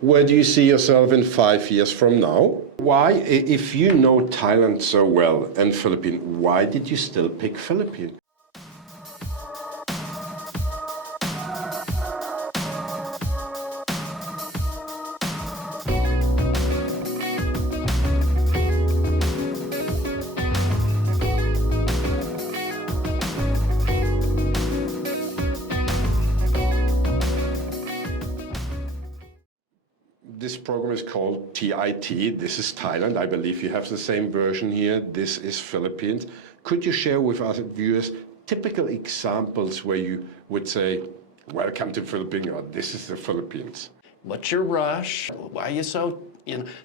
Where do you see yourself in 5 years from now? Why, if you know Thailand so well and Philippines, why did you still pick Philippines? This program is called TiT. This is Thailand. I believe you have the same version here. This is Philippines. Could you share with our viewers typical examples where you would say, welcome to Philippines, or this is the Philippines? What's your rush? Why are you so,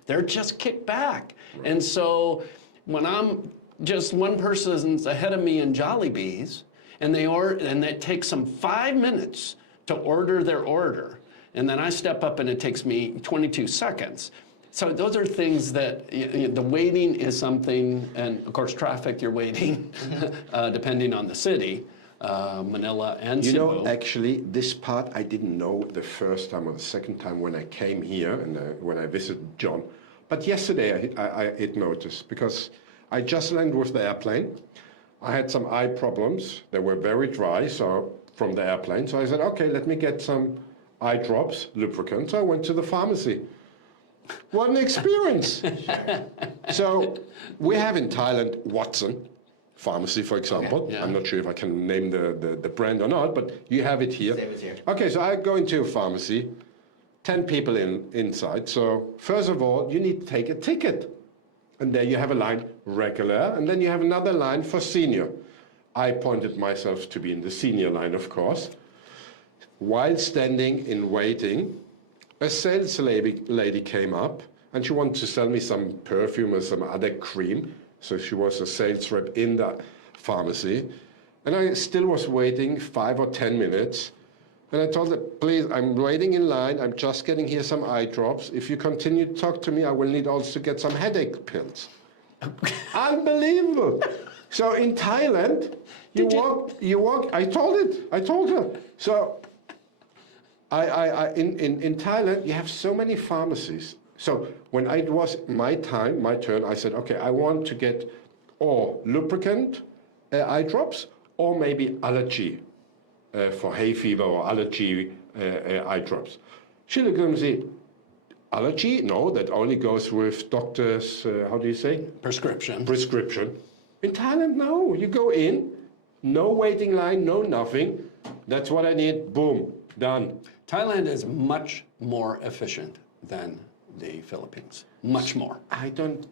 they're just kicked back. Right. And so when I'm just one person's ahead of me in Jollibees, and it takes them 5 minutes to order their order, and then I step up and it takes me 22 seconds. So those are things that, the waiting is something, and of course traffic, you're waiting, depending on the city, Manila and Cebu. You know, actually, this part I didn't know the first time or the second time when I came here and when I visited John. But yesterday I noticed, because I just landed with the airplane. I had some eye problems. They were very dry, so from the airplane. So I said, okay, let me get some eye drops, lubricant. So I went to the pharmacy. What an experience. So we have in Thailand Watson pharmacy, for example. Okay, yeah. I'm not sure if I can name the brand or not, but you have it here. Same as here. Okay, so I go into a pharmacy, 10 people inside. So first of all, you need to take a ticket. And there you have a line, regular, and then you have another line for senior. I pointed myself to be in the senior line, of course. While standing in waiting, a sales lady came up and she wanted to sell me some perfume or some other cream. So she was a sales rep in the pharmacy. And I still was waiting 5 or 10 minutes. And I told her, please, I'm waiting in line. I'm just getting here some eye drops. If you continue to talk to me, I will need also to get some headache pills. Unbelievable. So in Thailand, you walk, I told her. So in Thailand, you have so many pharmacies. So when it was my turn, I said, okay, I want to get or lubricant eye drops or maybe allergy for hay fever or allergy eye drops. She looked at me and said, allergy? No, that only goes with doctor's, how do you say? Prescription. In Thailand, no. You go in, no waiting line, no nothing. That's what I need. Boom, done. Thailand is much more efficient than the Philippines. Much more. I don't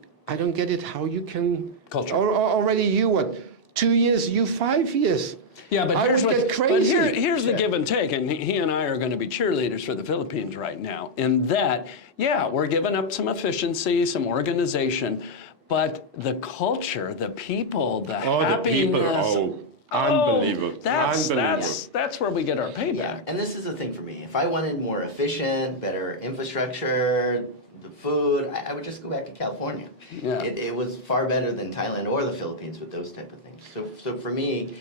get it how you can... Culture. Already you, what, 2 years, you 5 years. Yeah, but here's crazy. the give and take, and he and I are going to be cheerleaders for the Philippines right now, in that, yeah, we're giving up some efficiency, some organization, but the culture, the people, the happiness... Unbelievable. That's where we get our payback. Yeah, and this is the thing for me. If I wanted more efficient, better infrastructure, the food, I would just go back to California. Yeah. It was far better than Thailand or the Philippines with those type of things. So for me,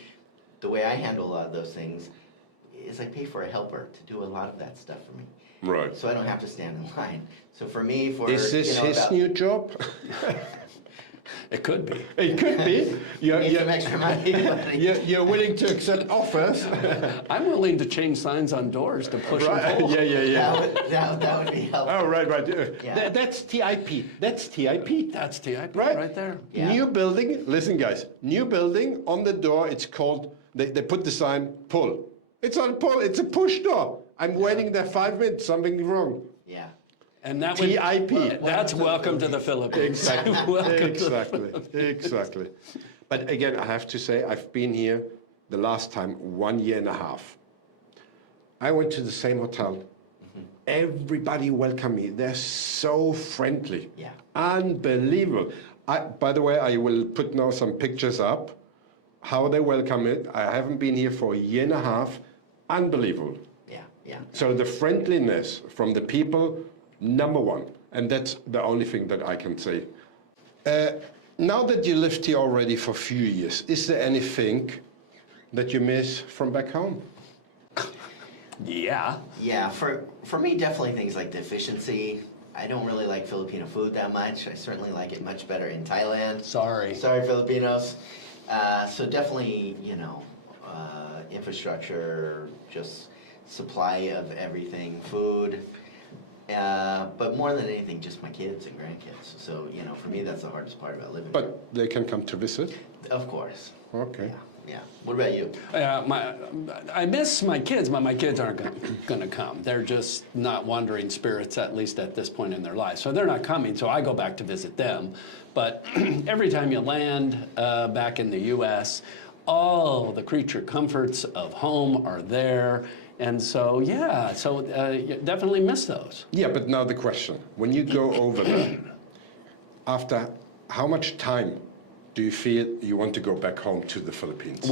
the way I handle a lot of those things is I pay for a helper to do a lot of that stuff for me. Right. So I don't have to stand in line. So for me, is this his new job? It could be. It could be. Need some extra money. You're willing to accept offers. I'm willing to change signs on doors to push right. and pull. Yeah. That would be helpful. Oh, right. Yeah. That's TIP. That's TIP right there. Yeah. New building. Listen, guys. New building. On the door, it's called. They put the sign pull. It's not pull. It's a push door. I'm waiting there 5 minutes. Something wrong. Yeah. And that TIP. That's welcome to the Philippines. Exactly. But again, I have to say, I've been here the last time 1 year and a half. I went to the same hotel. Mm-hmm. Everybody welcomed me. They're so friendly. Yeah. Unbelievable. By the way, I will put now some pictures up. How they welcome it. I haven't been here for a year and a half. Unbelievable. Yeah. So the friendliness from the people, number one, and that's the only thing that I can say. Now that you lived here already for a few years, is there anything that you miss from back home? Yeah. Yeah, for me, definitely things like the efficiency. I don't really like Filipino food that much. I certainly like it much better in Thailand. Sorry. Sorry, Filipinos. So definitely, infrastructure, just supply of everything, food. But more than anything, just my kids and grandkids. So, for me, that's the hardest part about living here. But they can come to visit? Of course. Okay. Yeah. What about you? I miss my kids, but my kids aren't going to come. They're just not wandering spirits, at least at this point in their lives. So they're not coming, so I go back to visit them. But every time you land back in the U.S., all the creature comforts of home are there. And so, you definitely miss those. Yeah, but now the question. When you go over there, after how much time do you feel you want to go back home to the Philippines? A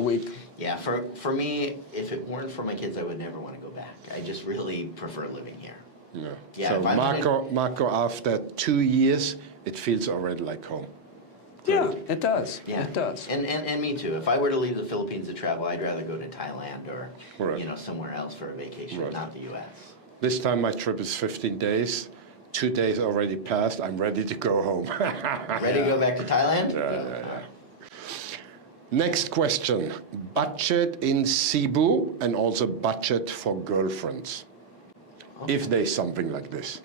week. Yeah, for me, if it weren't for my kids, I would never want to go back. I just really prefer living here. Yeah. So Marco, after 2 years, it feels already like home. Yeah, it does. Yeah. It does. And me too. If I were to leave the Philippines to travel, I'd rather go to Thailand or somewhere else for a vacation, not the U.S. This time my trip is 15 days. 2 days already passed. I'm ready to go home. Ready to go back to Thailand? Yeah. Next question. Budget in Cebu and also budget for girlfriends. Okay. If there's something like this.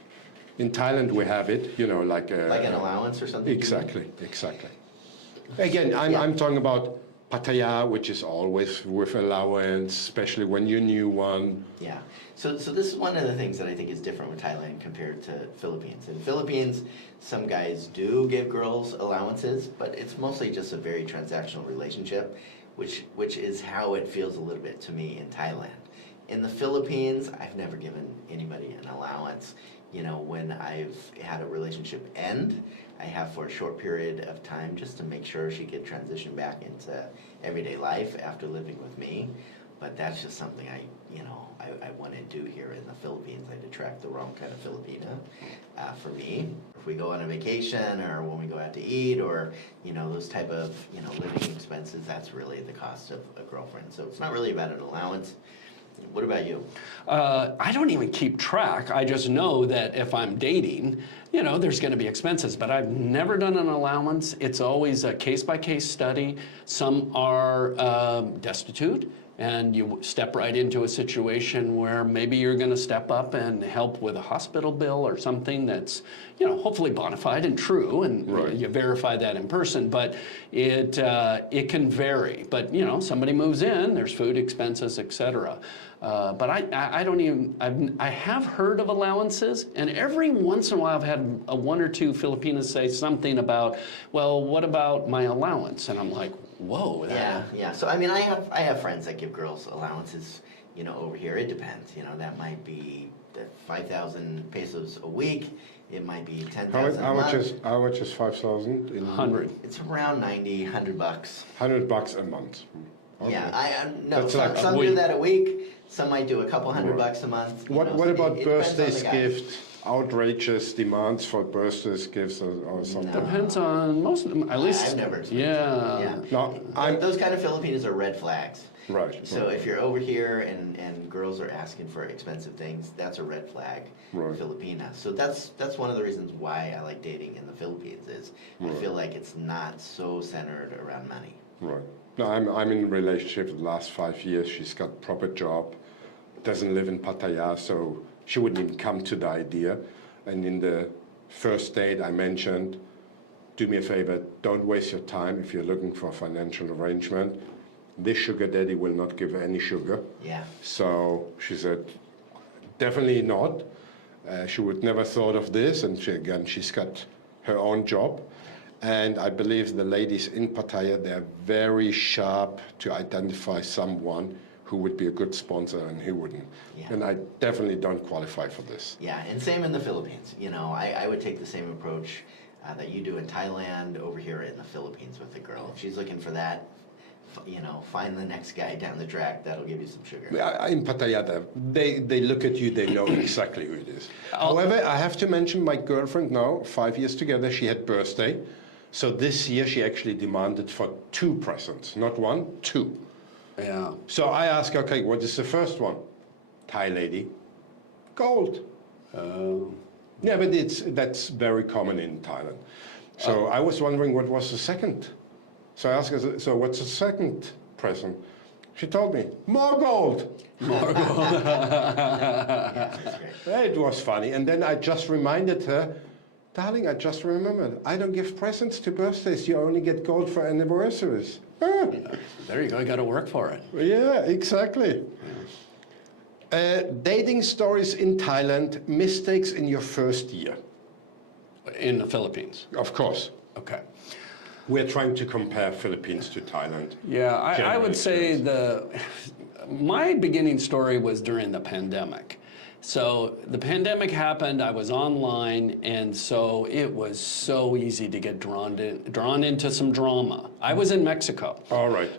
In Thailand we have it, like an allowance or something? Exactly. Again, I'm talking about Pattaya, which is always with allowance, especially when you're new one. Yeah. So this is one of the things that I think is different with Thailand compared to Philippines. In Philippines, some guys do give girls allowances, but it's mostly just a very transactional relationship, which is how it feels a little bit to me in Thailand. In the Philippines, I've never given anybody an allowance. When I've had a relationship end, I have for a short period of time just to make sure she could transition back into everyday life after living with me. But that's just something I want to do here in the Philippines. I'd attract the wrong kind of Filipina for me. If we go on a vacation or when we go out to eat or, those type of, living expenses, that's really the cost of a girlfriend. So it's not really about an allowance. What about you? I don't even keep track. I just know that if I'm dating, there's going to be expenses, but I've never done an allowance. It's always a case-by-case study. Some are destitute, and you step right into a situation where maybe you're going to step up and help with a hospital bill or something that's, hopefully bona fide and true, and you verify that in person. But it can vary. But somebody moves in, there's food expenses, etc. But I don't even, I have heard of allowances, and every once in a while I've had one or two Filipinas say something about, well, what about my allowance? And I'm like, whoa. Yeah. So I have friends that give girls allowances, over here. It depends. That might be 5,000 pesos a week. It might be 10,000 a month. How much is 5,000? 100. It's around 90, 100 bucks. $100 a month. Okay. Yeah, some do that a week. Some might do a couple $100 a month. What about birthdays gift? Outrageous demands for birthdays gifts or something? Depends on most of them. At least I've never experienced yeah. No, those kind of Filipinos are red flags. Right. So if you're over here and girls are asking for expensive things, that's a red flag. Filipina. So that's one of the reasons why I like dating in the Philippines is I feel like it's not so centered around money. Right. No, I'm in a relationship the last 5 years. She's got proper job, doesn't live in Pattaya, so she wouldn't even come to the idea. And in the first date I mentioned, do me a favor, don't waste your time if you're looking for a financial arrangement. This sugar daddy will not give her any sugar. Yeah. So she said, definitely not. She would never thought of this, and she's got her own job. And I believe the ladies in Pattaya, they're very sharp to identify someone who would be a good sponsor and who wouldn't. Yeah. And I definitely don't qualify for this. Yeah, and same in the Philippines. I would take the same approach that you do in Thailand over here in the Philippines with a girl. If she's looking for that, find the next guy down the track that'll give you some sugar. In Pattaya, they look at you, they know exactly who it is. However, I have to mention my girlfriend now, 5 years together, she had birthday. So this year she actually demanded for 2 presents, not 1, 2. Yeah. So I ask, okay, what is the first one? Thai lady, gold. Yeah, but that's very common in Thailand. So I was wondering what was the second. So I asked her, so what's the second present? She told me, more gold. More gold. Yeah, that's great. It was funny. And then I just reminded her, darling, I just remembered, I don't give presents to birthdays. You only get gold for anniversaries. Ah. There you go. You got to work for it. Yeah, exactly. Dating stories in Thailand, mistakes in your first year. In the Philippines. Of course. Okay. We're trying to compare Philippines to Thailand. Yeah, I would say Generally my beginning story was during the pandemic. So the pandemic happened, I was online, and so it was so easy to get drawn into some drama. I was in Mexico. All right.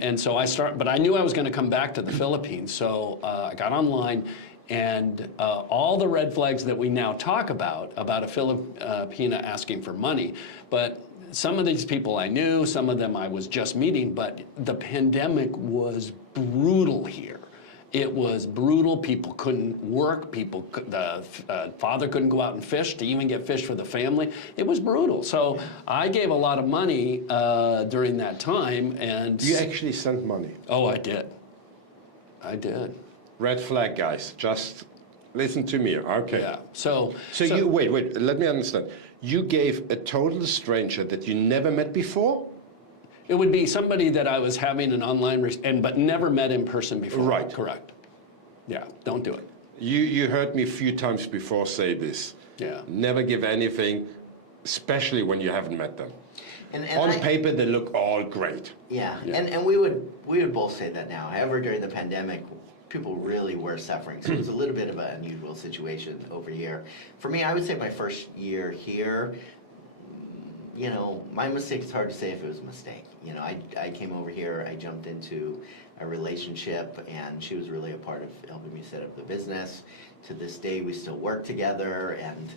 And so but I knew I was going to come back to the Philippines, so I got online, and all the red flags that we now talk about a Filipina asking for money, but some of these people I knew, some of them I was just meeting, but the pandemic was brutal here. It was brutal. People couldn't work. The father couldn't go out and fish to even get fish for the family. It was brutal. So I gave a lot of money during that time. And You actually sent money. Oh, I did. I did. Red flag, guys. Just listen to me. Okay. Yeah. So you wait. Let me understand. You gave a total stranger that you never met before. It would be somebody that I was having an online but never met in person before. Right. Correct. Yeah. Don't do it. You heard me a few times before say this. Yeah. Never give anything, especially when you haven't met them. And On paper, they look all great. Yeah, and we would both say that now. However, during the pandemic, people really were suffering, so it was a little bit of an unusual situation over here. For me, I would say my first year here, you know, my mistake, it's hard to say if it was a mistake. You know, I came over here, I jumped into a relationship, and she was really a part of helping me set up the business. To this day, we still work together, and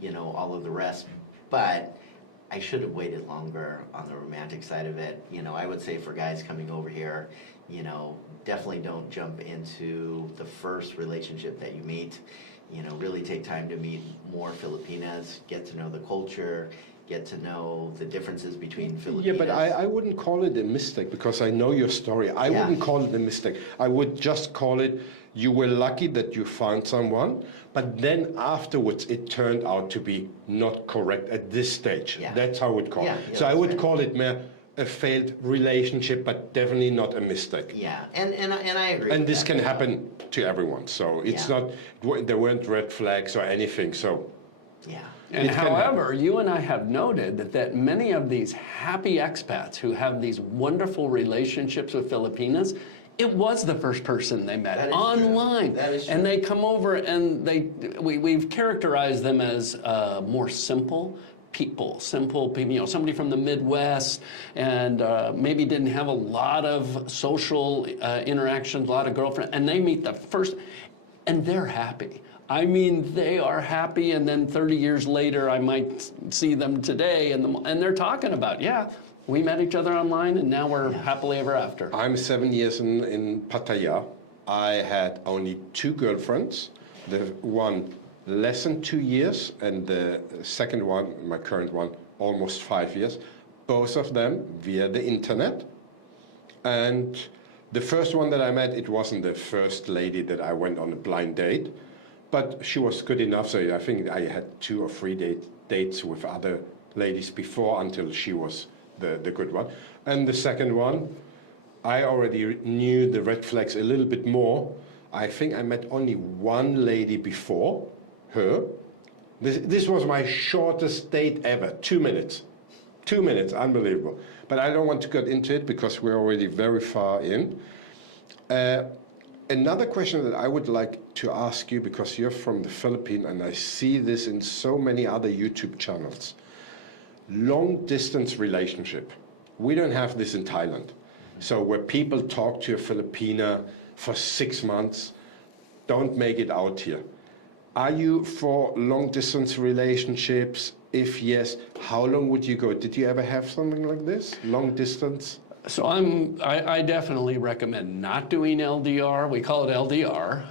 you know, all of the rest. But I should have waited longer on the romantic side of it. You know, I would say for guys coming over here, you know, definitely don't jump into the first relationship that you meet. You know, really take time to meet more Filipinas, get to know the culture, get to know the differences between Filipinas. Yeah, but I wouldn't call it a mistake because I know your story. I wouldn't call it a mistake. I would just call it you were lucky that you found someone, but then afterwards it turned out to be not correct at this stage. Yeah. That's how I would call it. Yeah, So I would fair. call it more a failed relationship, but definitely not a mistake. Yeah, and I agree. And with this that can as well. happen to everyone. So it's Yeah. not, there weren't red flags or anything. So Yeah. And It can however, you and I have noted that many of these happy expats who have these wonderful relationships with Filipinas, it was the first person they met That is true. online. That is true. And they come over and we've characterized them as more simple people, you know, somebody from the Midwest and maybe didn't have a lot of social interactions, a lot of girlfriends, and they meet the first, and they're happy. I mean, they are happy, and then 30 years later, I might see them today, and they're talking about, yeah, we met each other online, and now we're happily ever after. I'm 7 years in Pattaya. I had only 2 girlfriends. The one less than 2 years, and the second one, my current one, almost 5 years. Both of them via the internet. And the first one that I met, it wasn't the first lady that I went on a blind date, but she was good enough. So I think I had 2 or 3 dates with other ladies before until she was the good one. And the second one, I already knew the red flags a little bit more. I think I met only 1 lady before her. This was my shortest date ever, 2 minutes. 2 minutes, unbelievable. But I don't want to get into it because we're already very far in. Another question that I would like to ask you, because you're from the Philippines and I see this in so many other YouTube channels. Long distance relationship. We don't have this in Thailand. So where people talk to a Filipina for 6 months, don't make it out here. Are you for long distance relationships? If yes, how long would you go? Did you ever have something like this? Long distance? So I definitely recommend not doing LDR. We call it LDR.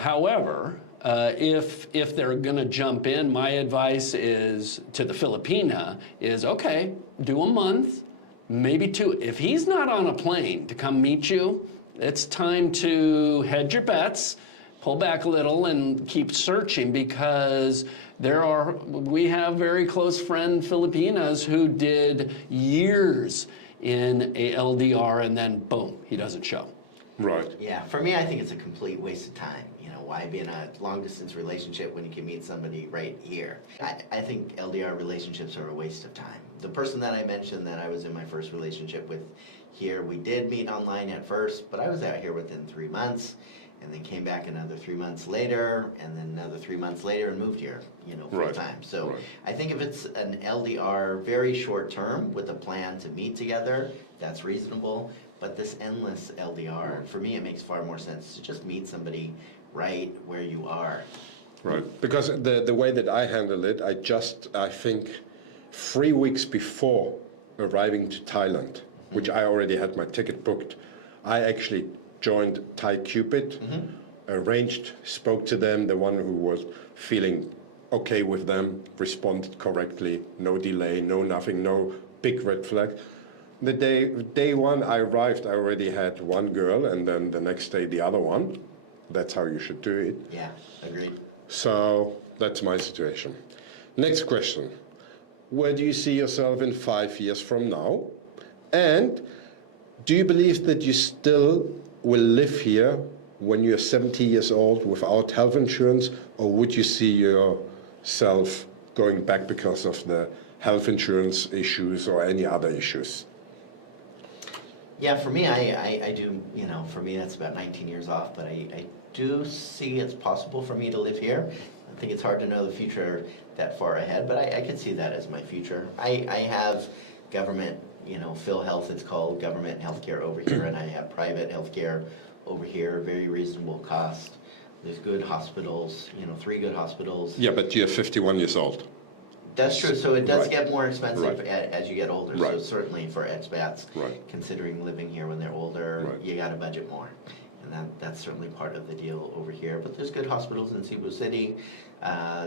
However, if they're going to jump in, my advice is to the Filipina is, okay, do a month, maybe 2. If he's not on a plane to come meet you, it's time to hedge your bets, pull back a little, and keep searching, because we have very close friend Filipinas who did years in a LDR, and then boom, he doesn't show. Right. Yeah, for me, I think it's a complete waste of time. You know, why be in a long distance relationship when you can meet somebody right here? I think LDR relationships are a waste of time. The person that I mentioned that I was in my first relationship with here, we did meet online at first, but I was out here within 3 months, and then came back another 3 months later, and then another 3 months later, and moved here, full time. So I think if it's an LDR, very short term, with a plan to meet together, that's reasonable. But this endless LDR, for me, it makes far more sense to just meet somebody right where you are. Right, because the way that I handle it, I think 3 weeks before arriving to Thailand, which I already had my ticket booked, I actually joined TiT, arranged, spoke to them, the one who was feeling okay with them, responded correctly, no delay, no nothing, no big red flag. The day one I arrived, I already had one girl, and then the next day the other one. That's how you should do it. Yeah, agreed. So that's my situation. Next question. Where do you see yourself in 5 years from now? And do you believe that you still will live here when you're 70 years old without health insurance, or would you see yourself going back because of the health insurance issues or any other issues? Yeah, for me, I do, for me that's about 19 years off, but I do see it's possible for me to live here. I think it's hard to know the future that far ahead, but I could see that as my future. I have government, PhilHealth, it's called, government healthcare over here, and I have private healthcare over here, very reasonable cost. There's good hospitals, 3 good hospitals. Yeah, but you're 51 years old. That's true. So it does get more expensive as you get older. Right. So certainly for expats, considering living here when they're older, you got to budget more. And that's certainly part of the deal over here. But there's good hospitals in Cebu City.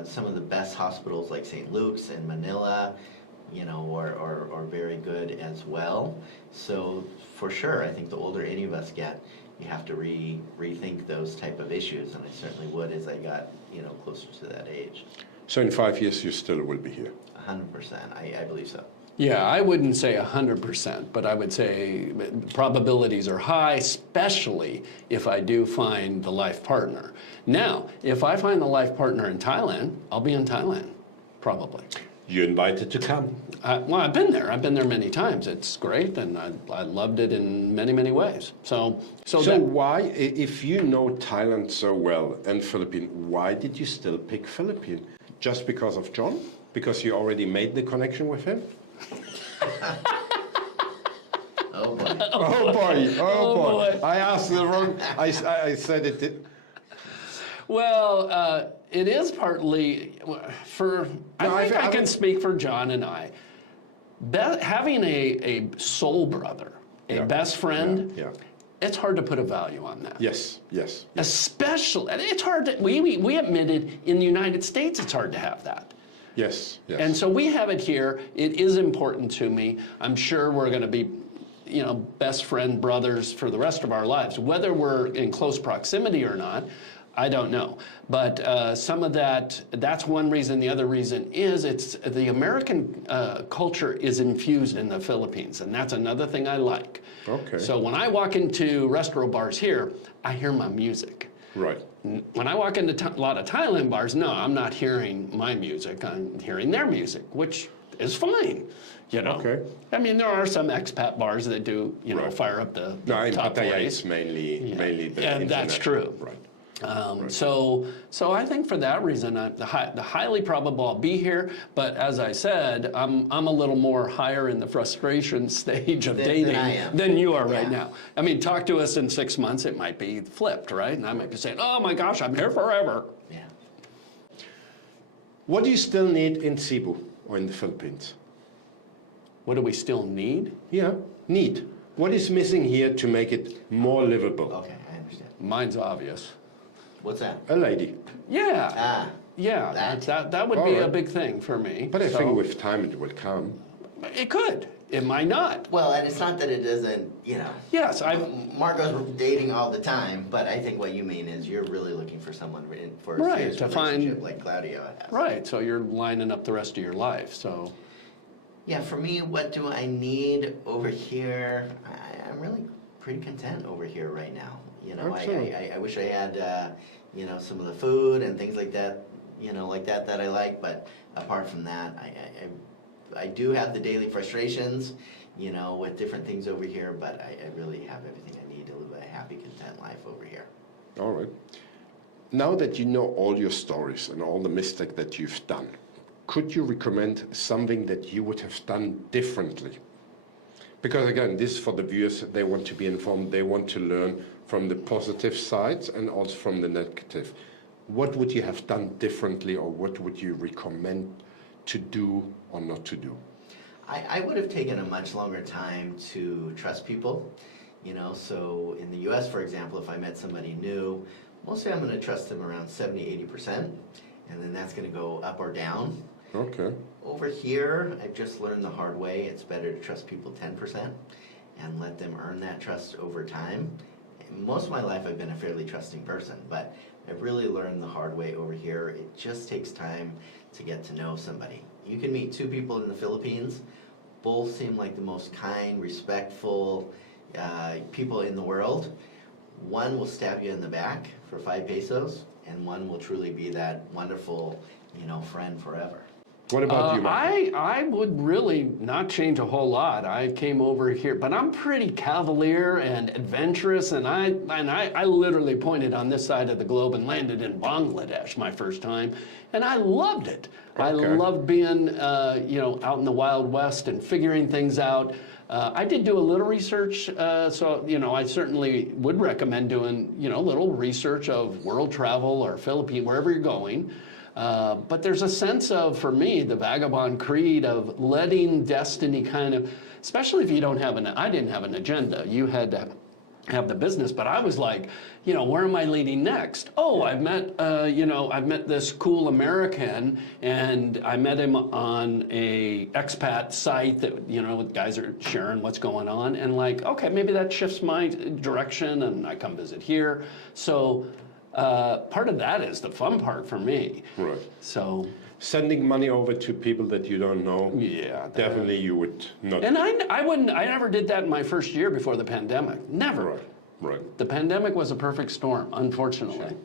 Some of the best hospitals like St. Luke's and Manila, are very good as well. So for sure, I think the older any of us get, you have to rethink those type of issues. And I certainly would as I got, closer to that age. So in 5 years, you still will be here? 100%, I believe so. Yeah, I wouldn't say 100%, but I would say probabilities are high, especially if I do find the life partner. Now, if I find the life partner in Thailand, I'll be in Thailand, probably. You're invited to come. Well, I've been there. I've been there many times. It's great, and I loved it in many, many ways. So why, if you know Thailand so well and Philippines, why did you still pick Philippines? Just because of John? Because you already made the connection with him? Oh boy. Oh boy. Oh boy. I asked the wrong. I said it did. Well, it is partly for. I can speak for John and I. Having a soul brother, a best friend. Yeah. It's hard to put a value on that. Yes. Especially, it's hard to, we admitted in the United States it's hard to have that. Yes. And so we have it here. It is important to me. I'm sure we're going to be, best friend brothers for the rest of our lives. Whether we're in close proximity or not, I don't know. But some of that's one reason. The other reason is it's the American culture is infused in the Philippines, and that's another thing I like. Okay. So when I walk into restaurant bars here, I hear my music. Right. When I walk into a lot of Thailand bars, no, I'm not hearing my music. I'm hearing their music, which is fine. Okay. I mean, there are some expat bars that do, fire up the in top Pattaya, place. it's mainly the and that's true. Right. So I think for that reason, the highly probable I'll be here. But as I said, I'm a little more higher in the frustration stage of dating than you are right now. I mean, talk to us in 6 months, it might be flipped, right? And I might be saying, oh my gosh, I'm here forever. Yeah. What do you still need in Cebu or in the Philippines? What do we still need? Yeah, need. What is missing here to make it more livable? Okay, I understand. Mine's obvious. What's that? A lady. Yeah. Ah, Yeah, that would be a big thing for me. But I think with time it will come. It could. It might not. well, and it's not that it doesn't, Yes, Marco's dating all the time, but I think what you mean is you're really looking for someone for a Right, serious to find- relationship like Claudio has. right. So you're lining up the rest of your life. So Yeah, for me, what do I need over here? I'm really pretty content over here right now. Excellent. I wish I had, some of the food and things like that, that I like. But apart from that, I do have the daily frustrations, with different things over here. But I really have everything I need to live a happy, content life over here. All right. Now that you know all your stories and all the mistakes that you've done, could you recommend something that you would have done differently? Because again, this is for the viewers, they want to be informed, they want to learn from the positive sides and also from the negative. What would you have done differently, or what would you recommend to do or not to do? I would have taken a much longer time to trust people. So in the US, for example, if I met somebody new, mostly I'm going to trust them around 70-80%, and then that's going to go up or down. Okay. Over here, I've just learned the hard way. It's better to trust people 10% and let them earn that trust over time. Most of my life, I've been a fairly trusting person, but I've really learned the hard way over here. It just takes time to get to know somebody. You can meet two people in the Philippines. Both seem like the most kind, respectful people in the world. One will stab you in the back for 5 pesos, and one will truly be that wonderful, friend forever. What about you, Mark? I would really not change a whole lot. I came over here, but I'm pretty cavalier and adventurous, and I literally pointed on this side of the globe and landed in Bangladesh my first time, and I loved it. I loved being, out in the Wild West and figuring things out. I did do a little research, so I certainly would recommend doing a little research of world travel or Philippines, wherever you're going. But there's a sense of, for me, the vagabond creed of letting destiny kind of, especially if you don't have I didn't have an agenda. You had to have the business, but I was like, where am I leading next? Oh, I've met this cool American, and I met him on a expat site that, guys are sharing what's going on, and like, okay, maybe that shifts my direction, and I come visit here. So, part of that is the fun part for me. Right. So Sending money over to people that you don't know. yeah, Definitely you would not. and I never did that in my first year before the pandemic. Never. Right. The pandemic was a perfect storm, unfortunately.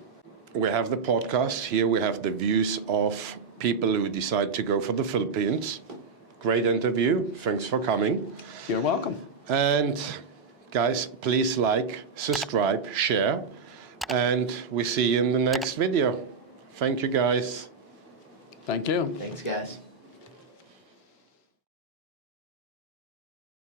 We have the podcast. Here we have the views of people who decide to go for the Philippines. Great interview. Thanks for coming. You're welcome. And guys, please like, subscribe, share, and we see you in the next video. Thank you, guys. Thank you. Thanks, guys.